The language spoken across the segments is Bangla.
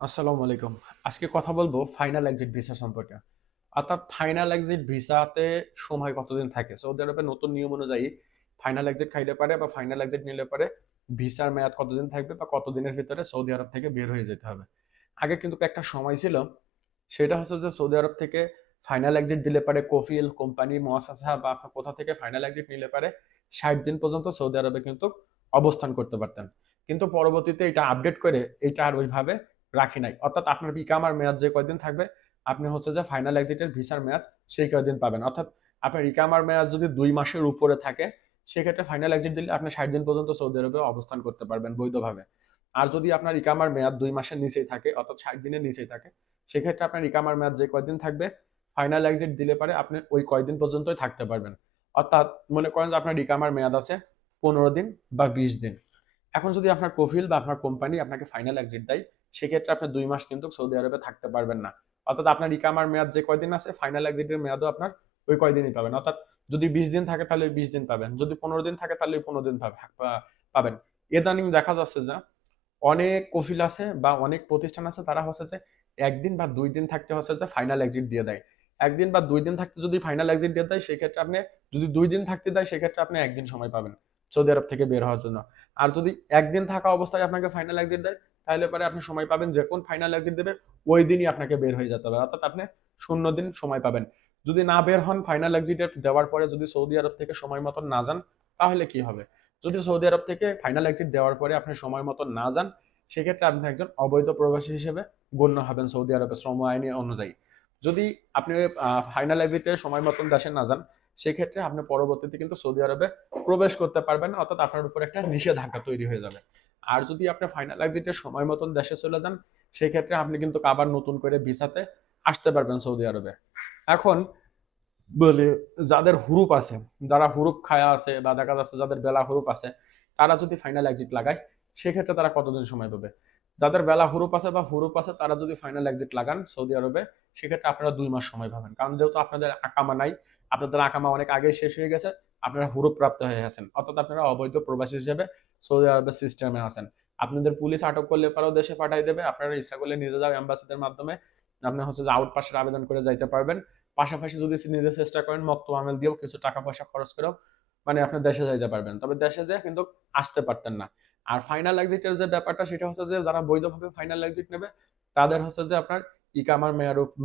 আসসালামু আলাইকুম। আজকে কথা বলবো ফাইনাল এক্সিট ভিসা সম্পর্কে। অর্থাৎ ফাইনাল এক্সিট ভিসাতে সময় কতদিন থাকে? সৌদি আরবের নতুন নিয়ম অনুযায়ী ফাইনাল এক্সিট খাইলে পারে বা ফাইনাল এক্সিট নিলে পারে ভিসার মেয়াদ কতদিন থাকবে বা কতদিনের ভিতরে সৌদি আরব থেকে বের হয়ে যেতে হবে। আগে কিন্তু একটা সময় ছিল, সেটা হচ্ছে যে সৌদি আরব থেকে ফাইনাল এক্সিট দিলে পারে কফিল, কোম্পানি, মুআসাসা বা আপনার কোথা থেকে ফাইনাল এক্সিট নিলে পারে ৬০ দিন পর্যন্ত সৌদি আরবে কিন্তু অবস্থান করতে পারতেন। কিন্তু পরবর্তীতে এটা আপডেট করে এটা আর ওইভাবে রাখি নাই। অর্থাৎ আপনার ইকামার মেয়াদ যে কয়দিন থাকবে, আপনি হচ্ছে যে ফাইনাল এক্সিটের ভিসার মেয়াদ সেই কয়দিন পাবেন। অর্থাৎ আপনার ইকামার মেয়াদ যদি ২ মাসের উপরে থাকে, সেক্ষেত্রে ফাইনাল এক্সিট দিলে আপনি ৬০ দিন পর্যন্ত সৌদি আরবে অবস্থান করতে পারবেন বৈধভাবে। আর যদি আপনার ইকামার মেয়াদ ২ মাসের নিচেই থাকে, অর্থাৎ ৬০ দিনের নিচেই থাকে, সেক্ষেত্রে আপনার ইকামার মেয়াদ যে কয়দিন থাকবে, ফাইনাল এক্সিট দিলে পারে আপনি ওই কয়দিন পর্যন্তই থাকতে পারবেন। অর্থাৎ মনে করেন যে আপনার ইকামার মেয়াদ আছে ১৫ দিন বা ২০ দিন। এখন যদি আপনার কফিল বা আপনার কোম্পানি আপনাকে ফাইনাল এক্সিট দেয়, সেক্ষেত্রে আপনি ২ মাস কিন্তু সৌদি আরবে থাকতে পারবেন না। অর্থাৎ আপনার ইকামার মেয়াদ যে কয়দিন আছে, ফাইনাল এক্সিটের মেয়াদও আপনার ওই কয়দিনই পাবেন। অর্থাৎ যদি ২০ দিন থাকে তাহলে ওই ২০ দিন পাবেন। যদি ১৫ দিন থাকে তাহলে ওই ১৫ দিন পাবেন। ইদানিং দেখা যাচ্ছে যে অনেক কফিল আছে বা অনেক প্রতিষ্ঠান আছে, তারা হচ্ছে যে ১ দিন বা ২ দিন থাকতে হচ্ছে যে ফাইনাল এক্সিট দিয়ে দেয়। ১ দিন বা ২ দিন থাকতে যদি ফাইনাল এক্সিট দিয়ে দেয়, সেক্ষেত্রে আপনি যদি ২ দিন থাকতে দেয়, সেক্ষেত্রে আপনি ১ দিন সময় পাবেন সৌদি আরব থেকে বের হওয়ার জন্য। আর যদি ১ দিন থাকা অবস্থায় আপনাকে ফাইনাল এক্সিট দেয়, তাহলে পরে আপনি সময় পাবেন যখন ফাইনাল এক্সিট দেবে, ওই দিনই আপনাকে বের হয়ে যেতে হবে। অর্থাৎ আপনি ০ দিন সময় পাবেন। যদি না বের হন ফাইনাল এক্সিট দেওয়ার পরে, যদি সৌদি আরব থেকে সময় মতন না যান, তাহলে কি হবে? যদি সৌদি আরব থেকে ফাইনাল এক্সিট দেওয়ার পরে আপনি সময় মতন না যান, সেক্ষেত্রে আপনি একজন অবৈধ প্রবাসী হিসেবে গণ্য হবেন সৌদি আরবের শ্রম আইন অনুযায়ী। যদি আপনি ফাইনাল এক্সিটে সময় মতন দেশে না যান, সেক্ষেত্রে আপনি পরবর্তীতে কিন্তু সৌদি আরবে প্রবেশ করতে পারবেন না। অর্থাৎ আপনার উপর একটা নিষেধাজ্ঞা তৈরি হয়ে যাবে। আর যদি আপনি ফাইনাল এক্সিটে সময় মতন দেশে চলে যান, সেক্ষেত্রে আপনি কিন্তু আবার নতুন করে ভিসাতে আসতে পারবেন সৌদি আরবে। এখন বলি, যাদের হুরুপ আছে, যারা হুরুপ খায়া আছে বা দেখা যাচ্ছে যাদের বেলা হুরুপ আছে, তারা যদি ফাইনাল এক্সিট লাগায়, সেক্ষেত্রে তারা কতদিন সময় পাবে? যাদের বেলা হুরুপ আছে বা হুরুপ আছে, তারা যদি ফাইনাল এক্সিট লাগান সৌদি আরবে, সেক্ষেত্রে আপনারা ২ মাস সময় পাবেন। কারণ যেহেতু আপনাদের আকামা নাই, আপনাদের আকামা অনেক আগেই শেষ হয়ে গেছে, আপনারা হুরুপ প্রাপ্ত হয়ে গেছেন। অর্থাৎ আপনারা অবৈধ প্রবাসী হিসেবে সৌদি আরবের সিস্টেমে আছেন। আপনাদের পুলিশ আটক করলে পরেও দেশে পাঠাই দেবে। আপনারা ইচ্ছা করলে নিজে যাও এম্বাসিদের মাধ্যমে, আপনি হচ্ছে যে আউট পাসের আবেদন করে যাইতে পারবেন। পাশাপাশি যদি নিজে চেষ্টা করেন মক্তব আমেল দিয়েও কিছু টাকা পয়সা খরচ করেও মানে আপনি দেশে যাইতে পারবেন। তবে দেশে যেয়ে কিন্তু আসতে পারতেন না। আর ফাইনাল এক্সিটের যে ব্যাপারটা, সেটা হচ্ছে যে যারা বৈধভাবে ফাইনাল এক্সিট নেবে, তাদের হচ্ছে যে আপনার ইকামার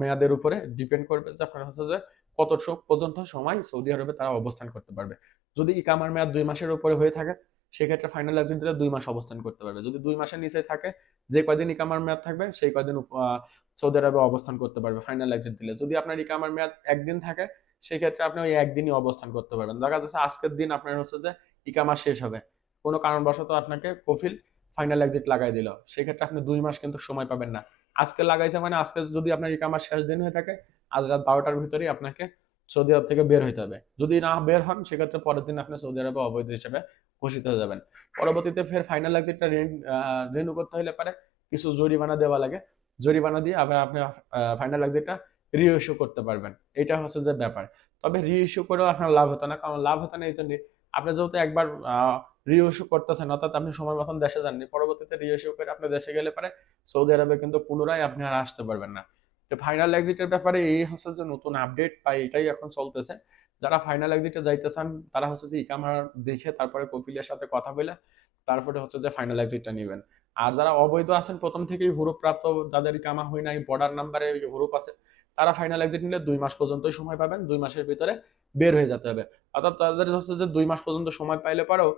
মেয়াদের উপরে ডিপেন্ড করবে যে আপনার হচ্ছে যে কতটুক পর্যন্ত সময় সৌদি আরবে তারা অবস্থান করতে পারবে। যদি ইকামার মেয়াদ ২ মাসের উপরে হয়ে থাকে, সেক্ষেত্রে ফাইনাল এক্সিট দিলে ২ মাস অবস্থান করতে পারবে। যদি ২ মাসের নিচে থাকে, যে কয়দিন ইকামার মেয়াদ থাকবে সেই কয়দিন সৌদি আরবে অবস্থান করতে পারবে ফাইনাল এক্সিট দিলে। যদি আপনার ইকামার মেয়াদ ১ দিন থাকে, সেক্ষেত্রে আপনি ওই ১ দিনই অবস্থান করতে পারবেন। দেখা যাচ্ছে আজকের দিন আপনার হচ্ছে যে ইকামা শেষ হবে। কোনো কারণবশত আপনাকে কফিল ফাইনাল এক্সিট লাগাই দিল। সেক্ষেত্রে আপনি ২ মাস কিন্তু সময় পাবেন না। আজকে লাগাইছে মানে আজকে যদি আপনার ইকামার শেষ দিন হয়ে থাকে, আজ রাত ১২টার ভিতরেই আপনাকে সৌদি আরব থেকে বের হইতে হবে। যদি না বের হন, সেক্ষেত্রে পরের দিন আপনি সৌদি আরবে অবৈধ হিসেবে ঘোষিত হয়ে যাবেন। পরবর্তীতে ফের ফাইনাল এক্সিটটা রিনিউ করতে হইলে পারে কিছু জরিমানা দেওয়া লাগে। জরিমানা দিয়ে আবার আপনি ফাইনাল এক্সিটটা রি-ইস্যু করতে পারবেন। এটা হচ্ছে যে ব্যাপার। তবে রি-ইস্যু করেও আপনার লাভ হতো না। কারণ লাভ হতো না এই জন্যই, আপনি যেহেতু একবার রি-ইস্যু করতেছেন, অর্থাৎ আপনি সময় মতন দেশে যাননি। পরবর্তীতে রি-ইস্যু করে আপনি দেশে গেলে পারে সৌদি আরবে কিন্তু পুনরায় আপনি আর আসতে পারবেন না। তো ফাইনাল এক্সিটের ব্যাপারে এই হচ্ছে যে নতুন আপডেট বা এটাই এখন চলতেছে। যারা ফাইনাল এক্সিটে যাইতে চান, তারা হচ্ছে যে ইকামা দেখে তারপরে কফিলের সাথে কথা বলে তারপরে হচ্ছে যে ফাইনাল এক্সিটটা নিবেন। আর যারা অবৈধ আছেন, প্রথম থেকেই হুরুপ প্রাপ্ত, যাদের ইকামা হয় নাই, বর্ডার নাম্বারে হুরুপ আছে, তারা ফাইনাল এক্সিট নিলে ২ মাস পর্যন্তই সময় পাবেন। ২ মাসের ভিতরে বের হয়ে যেতে হবে। অর্থাৎ তাদের হচ্ছে যে ২ মাস পর্যন্ত সময় পাইলে পরেও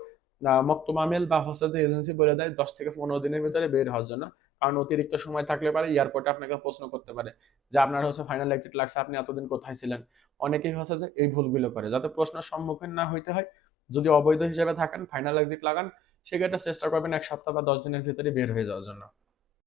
মক্তব আমেল বা হচ্ছে যে এজেন্সি বলে দেয় ১০ থেকে ১৫ দিনের ভিতরে বের হওয়ার জন্য। কারণ অতিরিক্ত সময় থাকলে পারে এয়ারপোর্টে আপনাকে প্রশ্ন করতে পারে যে আপনার হচ্ছে ফাইনাল এক্সিট লাগছে, আপনি এতদিন কোথায় ছিলেন? অনেকেই হচ্ছে যে এই ভুলগুলো করে। যাতে প্রশ্নের সম্মুখীন না হইতে হয়, যদি অবৈধ হিসেবে থাকেন ফাইনাল এক্সিট লাগান, সেক্ষেত্রে চেষ্টা করবেন ১ সপ্তাহ বা ১০ দিনের ভিতরে বের হয়ে যাওয়ার জন্য।